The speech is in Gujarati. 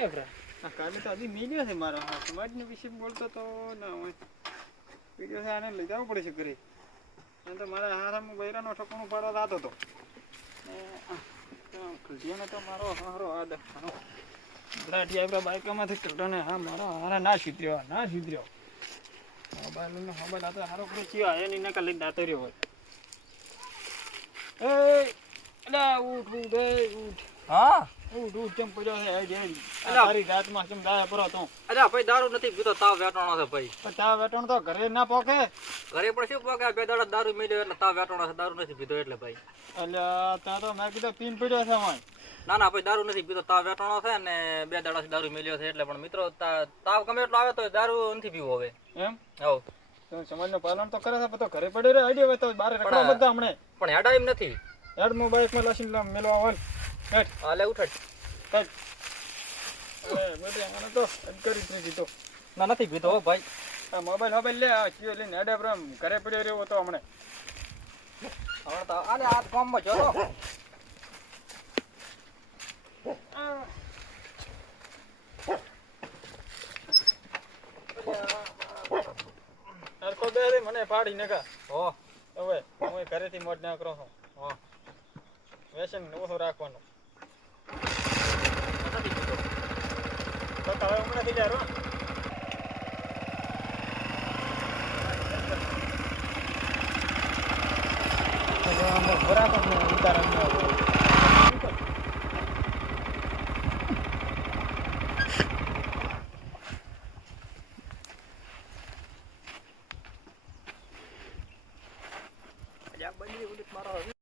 કાલે તો હજી મિલ્યો છે મારો સમાજને વિશે બોલતો તો ના હોય વિડીયો છે આને લઈ જવું પડે છે ઘરે અને તો મારા હારામાં બૈરાનો ઠકણું પાડવા રાતો હતો ખુશીઓને તો મારો હારો આદ બરાટી આપણા બાઈકામાંથી કલટોને હા મારો હારા ના સુધર્યો મોબાઈલનો મોબાઈલ આ તો હારો પડે ચિયો આયો ની નકા લઈને દાતો રહ્યો હોય અલા ઉઠ હા ઉઠ ચમ પડ્યો છે તારી રાતમાં ચમ દાયા પરો તો અલ્યા ભાઈ દારૂ નથી પીતો તાવ વેટવાનો છે ભાઈ પણ તાવ વેટણ તો ઘરે ના પોકે ઘરે પણ શું પોકે બે દાડા દારૂ મેલ્યો એટલે તાવ વેટવાનો છે દારૂ નથી પીતો એટલે ભાઈ અલ્યા ત્યાં તો મેં કીધું પીન પડ્યો છે હોય ના ભાઈ દારૂ નથી પીતો તાવ વેટવાનો છે ને બે દાડાથી દારૂ મેલ્યો છે એટલે પણ મિત્રો તાવ ગમે એટલો આવે તો દારૂ નથી પીવો હવે એમ હવ તો સમાજનું પાલન તો કરે છે પણ તો ઘરે પડ્યો રે આઈડિયા હોય તો બહાર રખડવા બધા હમણે પણ હેડા એમ નથી હેડ મોબાઈલમાં લસીને મેલવા હોય હેડ હાલે ઉઠાડ હેડ અરે બધે આને તો કરી દીધો ના નથી પીતો હો ભાઈ આ મોબાઈલ લે આ ચિયો લઈને હેડે પ્રેમ ઘરે પડ્યો રહ્યો તો હમણે હવે તો આલે આ કામમાં જતો અરકો બે રે મને પાડી નકા હો હવે હું ઘરેથી મોજ ના કરો છું હો વ્યસન ઓછો રાખવાનો નથી પીતો તો હવે હમણાં થઈ જાય બરાબર ઉતારા